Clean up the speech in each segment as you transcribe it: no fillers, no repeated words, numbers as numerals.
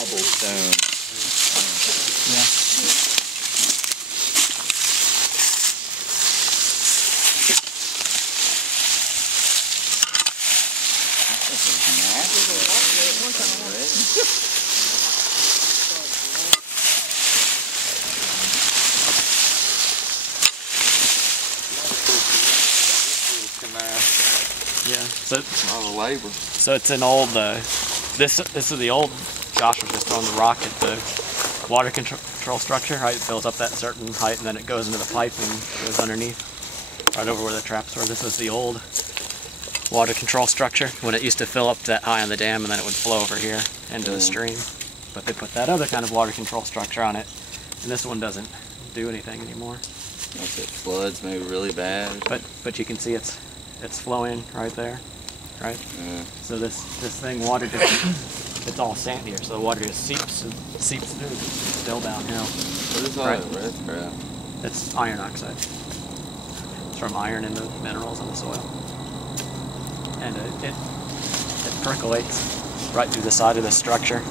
cobblestone. Yeah. Yeah, so a lot of labor. So it's an old. This is the old. Josh was just throwing the rock at the water control structure. Right, it fills up that certain height, and then it goes into the pipe and goes underneath, right over where the traps were. This was the old water control structure when it used to fill up that high on the dam, and then it would flow over here into the stream. But they put that other kind of water control structure on it, and this one doesn't do anything anymore. Once it floods, maybe really bad. But you can see it's flowing right there, right? Yeah. So this thing, water just, it's all sand here, so the water just seeps through. It's still downhill. What is all that red crap? It's iron oxide. It's from iron in the minerals in the soil. And it percolates right through the side of the structure.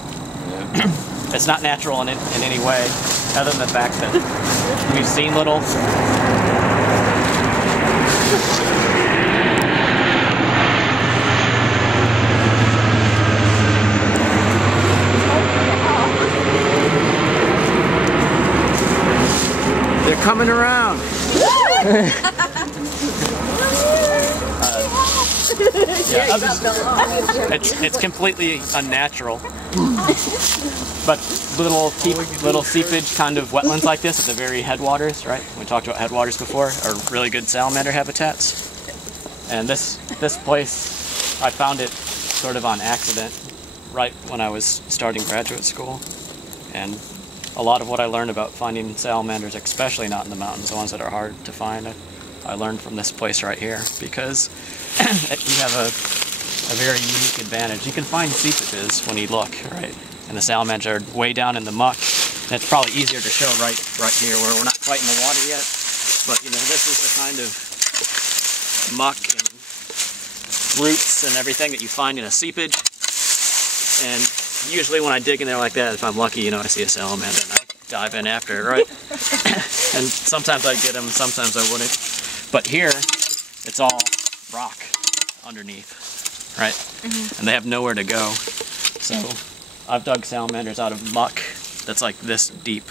Yeah. It's not natural in any way, other than the fact that we've seen little they're coming around. Yeah, it's completely unnatural. But little seepage kind of wetlands like this at the very headwaters, right? We talked about headwaters before, are really good salamander habitats. And this place, I found it sort of on accident right when I was starting graduate school. And a lot of what I learned about finding salamanders, especially not in the mountains, the ones that are hard to find, I learned from this place right here, because you have a very unique advantage. You can find seepages when you look, right? And the salamanders are way down in the muck. And it's probably easier to show right here where we're not quite in the water yet. But you know, this is the kind of muck and roots and everything that you find in a seepage. And usually when I dig in there like that, if I'm lucky, you know, I see a salamander and I dive in after it, right? And sometimes I'd get them, sometimes I wouldn't. But here, it's all rock underneath, right? And they have nowhere to go. So I've dug salamanders out of muck that's like this deep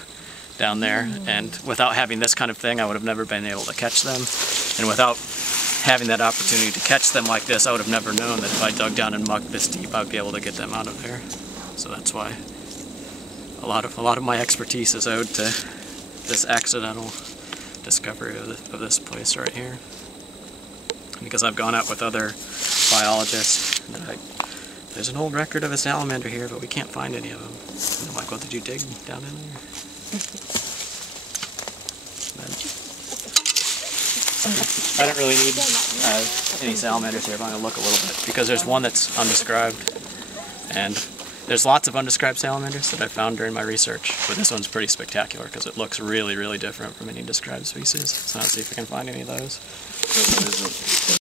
down there, and without having this kind of thing, I would have never been able to catch them. And without having that opportunity to catch them like this, I would have never known that if I dug down in muck this deep, I'd be able to get them out of there. So that's why a lot of my expertise is owed to this accidental discovery of this place right here. Because I've gone out with other biologists, and there's an old record of a salamander here, but we can't find any of them. And I'm like, what did you dig down in there? I don't really need any salamanders here, but I'm going to look a little bit, because there's one that's undescribed, and there's lots of undescribed salamanders that I found during my research, but this one's pretty spectacular because it looks really, really different from any described species. So I'll see if I can find any of those.